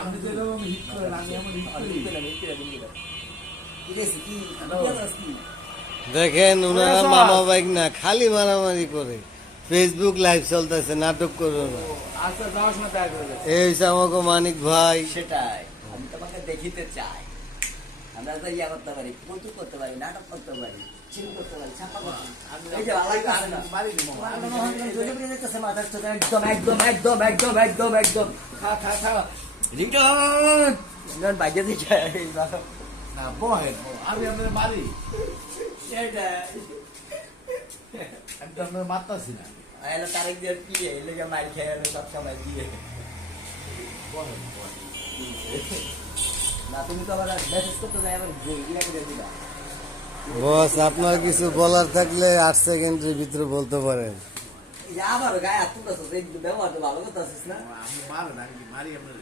আপনি তো এরকম হিট করেন, আমি এমন হিট করি। দেখেন ওনারা মামা বাইক না খালি মারামারি করে, ফেসবুক লাইভ চলতেছে, নাটক করো না। আচ্ছা যাওয়ার সময় দেখা করে যাচ্ছি। এই যে আমাকে মানিক ভাই, সেটাই আমি তোমাকে দেখিতে চাই। আমরা তো ইয়া করতে পারি, কৌতুক করতে পারি, নাটক করতে পারি, চিল করতে পারি, ছাপা করতে পারি। এই যে ভালো লাগছে না? বাড়ি দিবো, আমি জ্বলে পুড়ে যেতেছে মাথার চোখে, একদম একদম একদম একদম একদম একদম। খা খা খা। রিংটন বাইরে দিকে না বহেন, আমি আপনার বাড়ি, আমি তো আপনার মারতাছি না। এলো তারেক দিয়ে পিয়ে এলে মার খেয়ে এলো সব সময় দিয়ে। বহেন, বহেন। না তুমি তো আবার মেসেজ করতে যাই আবার ইয়া করে দিবা। বস আপনার কিছু বলার থাকলে 8 সেকেন্ডের ভিতরে বলতে পারেন। আবার গায়ে হাত তুলতেছিস, এই ব্যবহার তো ভালো করতেছিস না। আমি মারেন, আমি মারি আপনার।